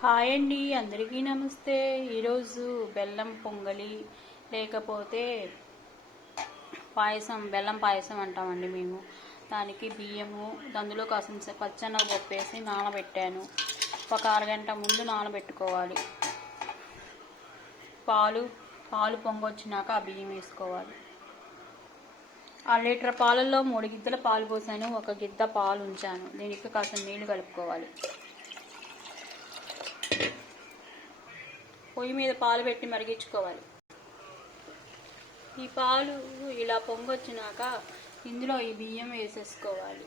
Hi అండి అందరికీ నమస్తే. ఈరోజు బెల్లం పొంగలి లేకపోతే పాయసం బెల్లం పాయసం అంటామండి మేము. దానికి బియ్యము అందులో కాసిన పచ్చనగ పప్పు నానబెట్టాను. ఒక అరగంట ముందు నానబెట్టుకోవాలి. పాలు పాలు పొంగొచ్చినాక ఆ బియ్యం వేసుకోవాలి. అర లీటర్ పాలల్లో మూడు గిద్దల పాలు పోసాను. ఒక గిద్ద పాలు ఉంచాను. దీనికి కాస్త నీళ్ళు కలుపుకోవాలి. పొయ్యి మీద పాలు పెట్టి మరిగించుకోవాలి. ఈ పాలు ఇలా పొంగొచ్చినాక ఇందులో ఈ బియ్యం వేసేసుకోవాలి.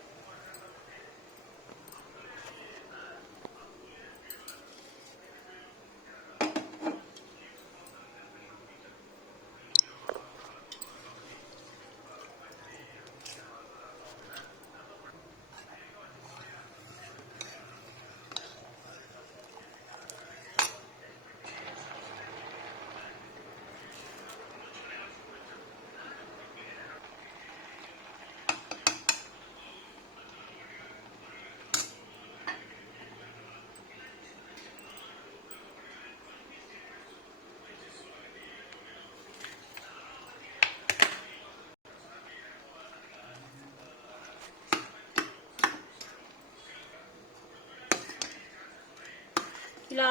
ఇలా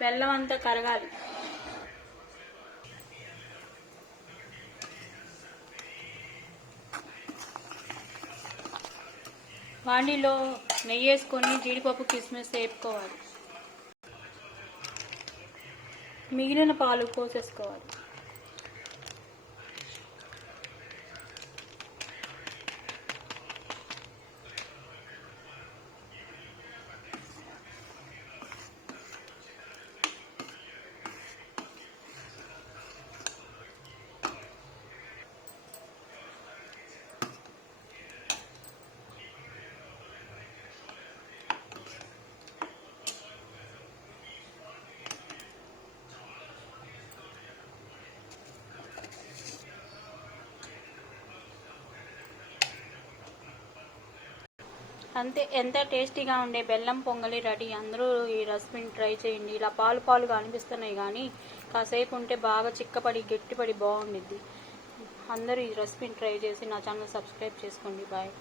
బెల్లం అంతా కరగాలి. వాండిలో నెయ్యి వేసుకొని జీడిపప్పు కిస్మిస్ వేపుకోవాలి. మిగిలిన పాలు పోసేసుకోవాలి. అంతే ఎంత టేస్టీగా ఉండే బెల్లం పొంగలి రెడీ. అందరూ ఈ రెసిపీని ట్రై చేయండి. ఇలా పాలు పాలుగా అనిపిస్తున్నాయి కానీ కాసేపు ఉంటే బాగా చిక్కపడి గట్టిపడి బాగుండిద్ది. అందరూ ఈ రెసిపీని ట్రై చేసి నా ఛానల్ సబ్స్క్రైబ్ చేసుకోండి. బాయ్.